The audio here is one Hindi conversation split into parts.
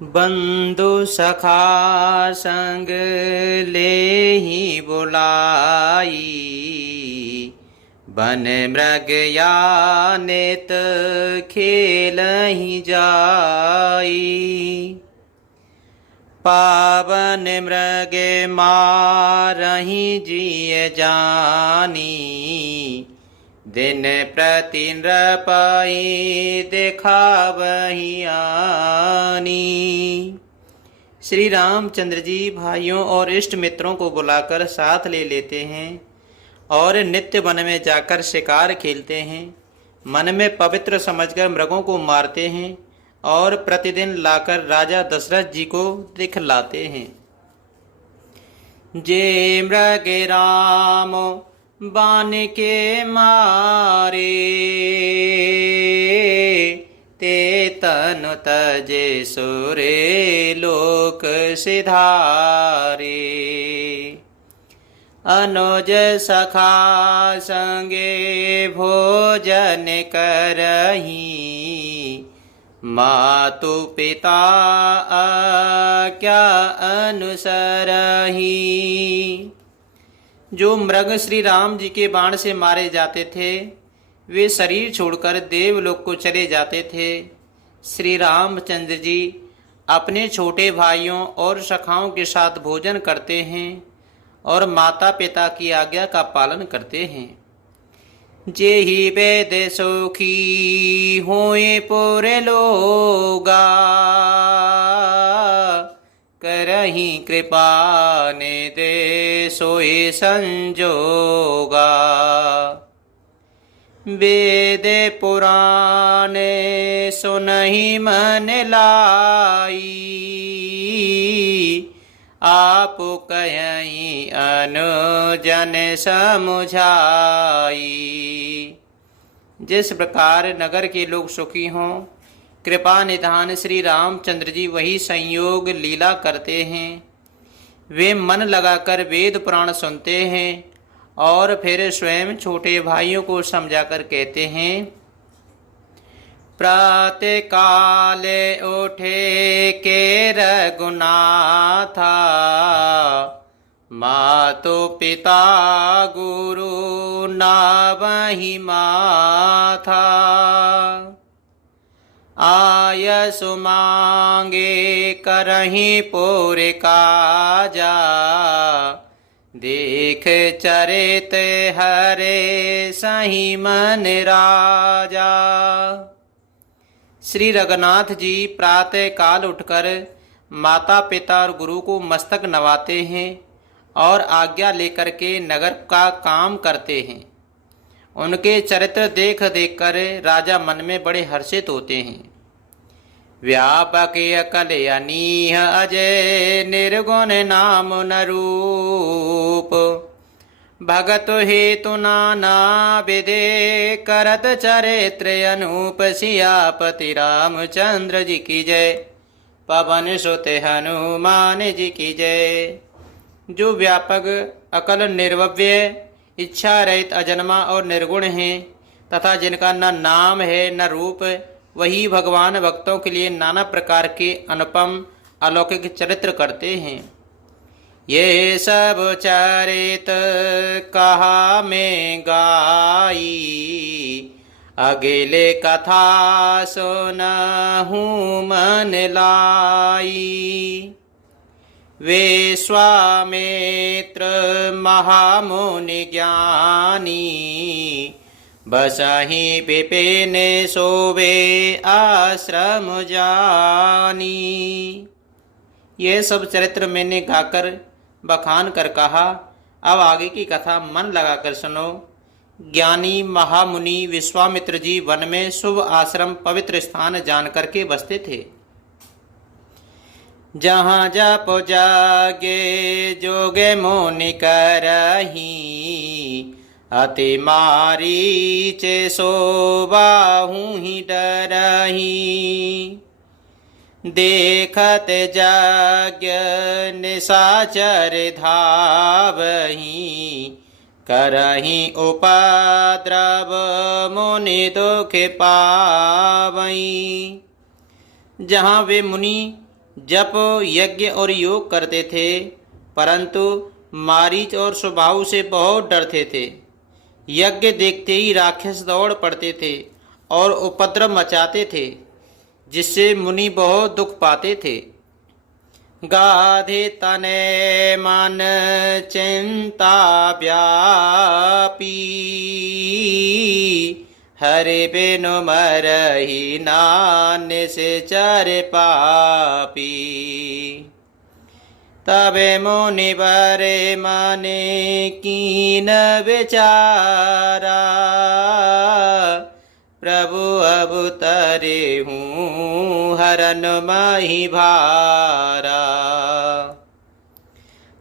बंधु सखा संग लेहि बुलाई, बन मृग या नेत खेलहि जाई। पावन मृग मारहि जिय जानी, दिन प्रति नृपहि दिखावहि आनी। श्री रामचंद्र जी भाइयों और इष्ट मित्रों को बुलाकर साथ ले लेते हैं और नित्य वन में जाकर शिकार खेलते हैं। मन में पवित्र समझकर मृगों को मारते हैं और प्रतिदिन लाकर राजा दशरथ जी को दिखलाते हैं। जे मृग राम बान के मारे, ते तनु तजे सुरे लोक सिधारे। अनुज सखा संगे भोजन करही, मातु पिता आज्ञा अनुसरही। जो मृग श्री राम जी के बाण से मारे जाते थे वे शरीर छोड़कर देवलोक को चले जाते थे। श्री रामचंद्र जी अपने छोटे भाइयों और सखाओं के साथ भोजन करते हैं और माता पिता की आज्ञा का पालन करते हैं। जेहि वेद सुखी होए पुर लोगा, करहि कृपा निधे सोए संजोगा। वेद पुराण सुनहि मन लाई, आप कहीं अनुजन समुझाई। जिस प्रकार नगर के लोग सुखी हों, कृपा निधान श्री रामचंद्र जी वही संयोग लीला करते हैं। वे मन लगाकर वेद पुराण सुनते हैं और फिर स्वयं छोटे भाइयों को समझाकर कहते हैं। प्रातः काल उठे के रघुनाथा, मातो पिता गुरु नावहि माथा। आयसु मांगे करहि पुर काजा, देख चरित हरे सही मन राजा। श्री रघुनाथ जी प्रातः काल उठकर माता पिता और गुरु को मस्तक नवाते हैं और आज्ञा लेकर के नगर का काम करते हैं। उनके चरित्र देख देख कर राजा मन में बड़े हर्षित होते हैं। व्यापक अकल अनीह अजय, निर्गुण नाम न रूप। भगत हेतु नाना विदे, करत चरित्र अनूप। सियापति रामचंद्र जी की जय, पवन सुत हनुमान जी की जय। जो व्यापक अकल निर्व्यय, इच्छा रहित, अजन्मा और निर्गुण हैं तथा जिनका न नाम है न रूप, वही भगवान भक्तों के लिए नाना प्रकार के अनुपम अलौकिक चरित्र करते हैं। ये सब चरित कहा में गाई, अगले कथा सुनहूँ मन लाई। विश्वामित्र महामुनि ज्ञानी, बसहि विपिन सोवे आश्रम जानी। ये सब चरित्र मैंने गाकर बखान कर कहा। अब आगे की कथा मन लगाकर सुनो। ज्ञानी महामुनि विश्वामित्र जी वन में शुभ आश्रम पवित्र स्थान जान करके बसते थे। जहाँ जप जागे जोगे मुनि करही, अति मारीचे सोबाहु ही डरही। देखत यज्ञ निशाचर धावही, करही उपद्रव मुनि दुख पावई। जहाँ वे मुनि जप यज्ञ और योग करते थे, परंतु मारीच और स्वभाव से बहुत डरते थे। यज्ञ देखते ही राक्षस दौड़ पड़ते थे और उपद्रव मचाते थे, जिससे मुनि बहुत दुख पाते थे। गाधे तने मन चिंता व्यापी, हरे बिनु मरहि नान्य से चर पापी। तबे मुनि बरे मने कीन विचारा, प्रभु अब तरे हूँ हरन मही भारा।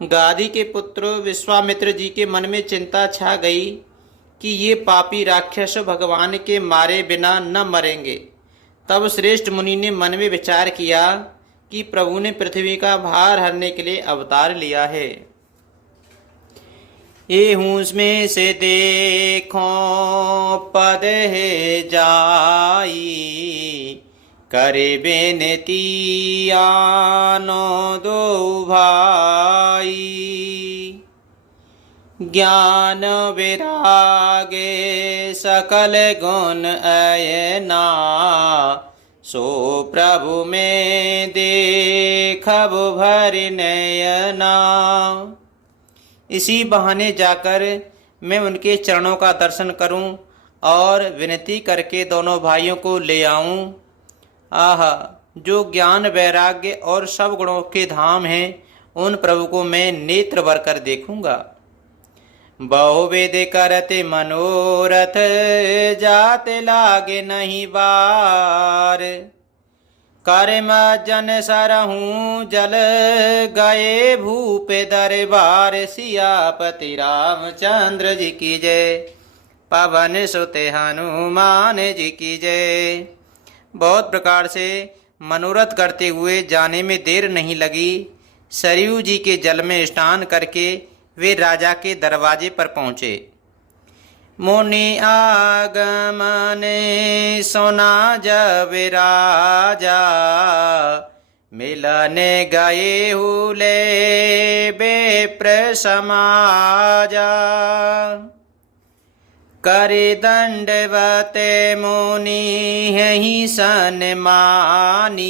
गाधी के पुत्र विश्वामित्र जी के मन में चिंता छा गई कि ये पापी राक्षस भगवान के मारे बिना न मरेंगे। तब श्रेष्ठ मुनि ने मन में विचार किया कि प्रभु ने पृथ्वी का भार हरने के लिए अवतार लिया है। एहूस में से देखो पद है जाई, करे बेनती आनो दो भाई। ज्ञान विरागे सकल गुण अयना, सो प्रभु में देखब भर नयना। इसी बहाने जाकर मैं उनके चरणों का दर्शन करूं और विनती करके दोनों भाइयों को ले आऊं। आह, जो ज्ञान वैराग्य और सब गुणों के धाम हैं, उन प्रभु को मैं नेत्र भर कर देखूंगा। बहुविध करते मनोरथ, जाते लागे नहीं बार। कर्म जन सरहूँ जल, गए भूप दरबार। सियापति रामचंद्र जी की जय, पवन सुत हनुमान जी की जय। बहुत प्रकार से मनोरथ करते हुए जाने में देर नहीं लगी। सरयू जी के जल में स्नान करके वे राजा के दरवाजे पर पहुँचे। मुनि आगमने सुना जब राजा, मिलने गए हुले बेप्र समाजा। करे दंडवते मुनि यही सन्मानी,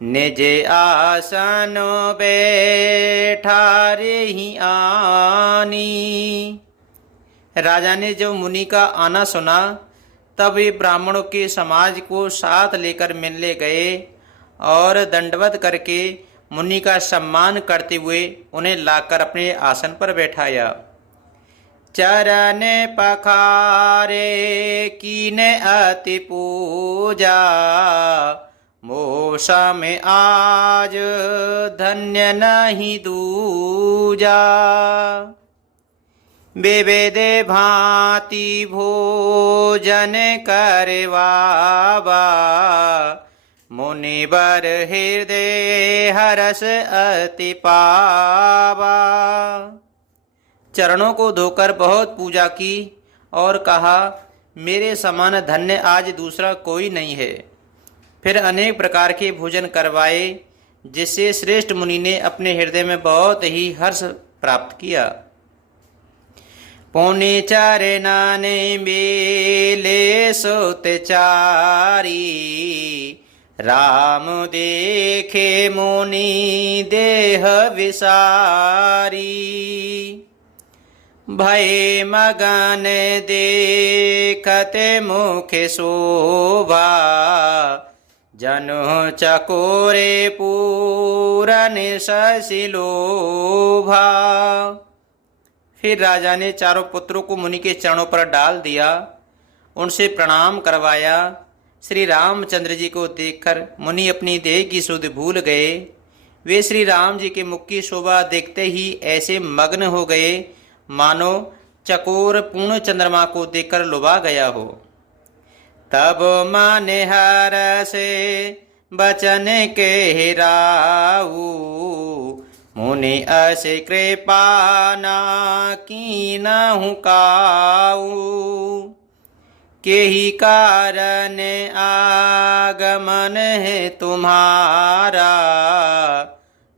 निज आसन बैठारे ही आनी। राजा ने जब मुनि का आना सुना, तब वे ब्राह्मणों के समाज को साथ लेकर मिलने गए और दंडवत करके मुनि का सम्मान करते हुए उन्हें लाकर अपने आसन पर बैठाया। चरण पखारे कीने अति पूजा, मोसा में आज धन्य नहीं दूजा। बेबेदे भांति भोजन करवावा, मुनिवर हृदय हरस अति पावा। चरणों को धोकर बहुत पूजा की और कहा, मेरे समान धन्य आज दूसरा कोई नहीं है। फिर अनेक प्रकार के भोजन करवाए, जिससे श्रेष्ठ मुनि ने अपने हृदय में बहुत ही हर्ष प्राप्त किया। पुण्य चरनाने बेले सोत चारी, राम देखे मुनि देह विसारी। भय मगन देखते मुख शोभा, जनु चकोरे पूरन शशि लोभा। फिर राजा ने चारों पुत्रों को मुनि के चरणों पर डाल दिया, उनसे प्रणाम करवाया। श्री रामचंद्र जी को देखकर मुनि अपनी देह की सुध भूल गए। वे श्री राम जी के मुख की शोभा देखते ही ऐसे मग्न हो गए मानो चकोर पूर्ण चंद्रमा को देखकर लुभा गया हो। तब माने हर से बचन के हिराऊ, मुनि असे कृपा ना कीनहु काऊ। के ही कारण आगमन है तुम्हारा,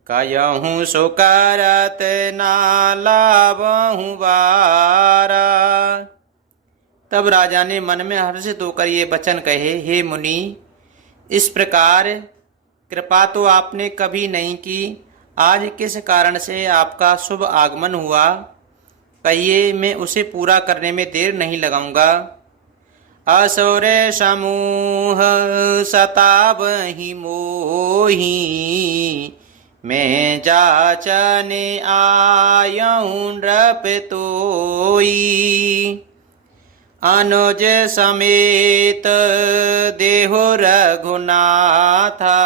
कयहूँ सो करत ना लावहूँ बारा। तब राजा ने मन में हर्षित होकर ये वचन कहे, हे मुनि, इस प्रकार कृपा तो आपने कभी नहीं की, आज किस कारण से आपका शुभ आगमन हुआ, कहिए, मैं उसे पूरा करने में देर नहीं लगाऊंगा। असुर समूह सतावहि मोहि, मैं जाचने आयऊँ नृप तोई। अनुज समेत देहो रघुनाथा,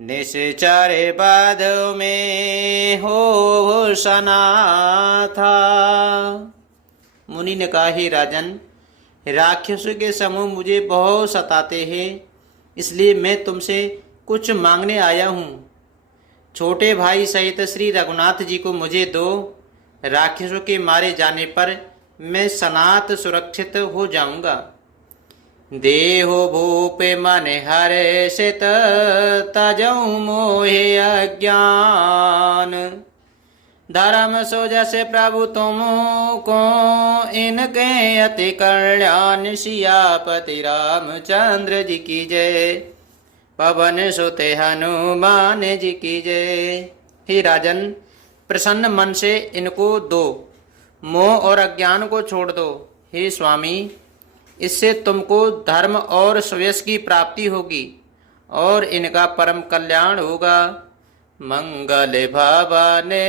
निश्चर बध में हो सनाथा। मुनि ने कहा, हे राजन, राक्षसों के समूह मुझे बहुत सताते हैं, इसलिए मैं तुमसे कुछ मांगने आया हूँ। छोटे भाई सहित श्री रघुनाथ जी को मुझे दो, राक्षसों के मारे जाने पर मैं सनात सुरक्षित हो जाऊंगा। देहो भूपे मन हर्षित, तजऊ मोहे अज्ञान, धर्म सोजस प्रभु तुम को, इनके अति कल्याण। सियापति रामचंद्र जी की जय, पवन सुते हनुमान जी की जय। हे राजन, प्रसन्न मन से इनको दो, मोह और अज्ञान को छोड़ दो। हे स्वामी, इससे तुमको धर्म और सुयश की प्राप्ति होगी और इनका परम कल्याण होगा। मंगल भवने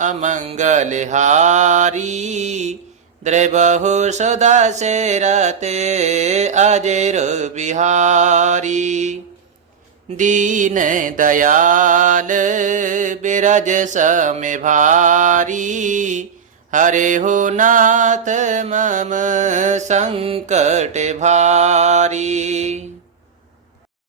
अमंगल हारी, द्रवहु सदा से रते अजर बिहारी। दीन दयाल बिरज सम भारी, हरे हो नाथ मम संकट भारी।